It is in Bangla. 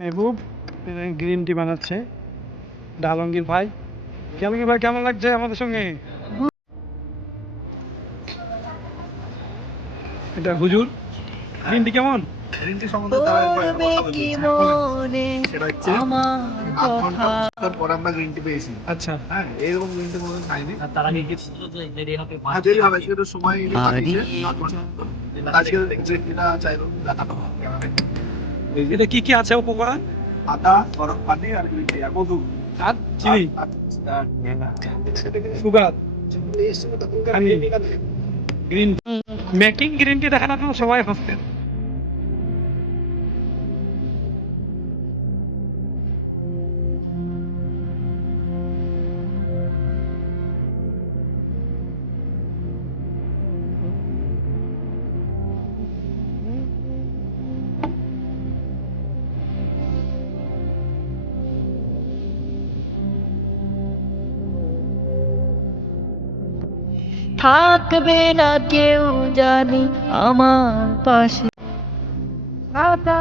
মেহবুব গ্রিন টি বানাচ্ছে ডালঙ্গির ভাই। ডালঙ্গির ভাই কেমন লাগছে আমাদের সঙ্গে? এটা হুজুর গ্রিন টি কেমন? গ্রিন টি সম্বন্ধে তারা সেটা হচ্ছে 8 ঘন্টা পর আমরা গ্রিন টি পেয়েছি। আচ্ছা, হ্যাঁ, এরকম গ্রিন টি কোনোদিন খাইনি। তার আগে কি ছিল যে দেরি হবে হ্যাঁ, দেরি হবে, সেটা সময় পাঠিয়েছে 8 ঘন্টা। আজকে এক্সাক্টলিটা চাইলো দেখানো এটা কি কি আছে উপকরণ? আদা, গরম পানি আর গ্রিন টি আর মধু আর চিনি, sugar, green making green tea দেখানোর জন্য সবাই হাসতেন। থাকবে না কেউ জানি আমার পাশে। আদা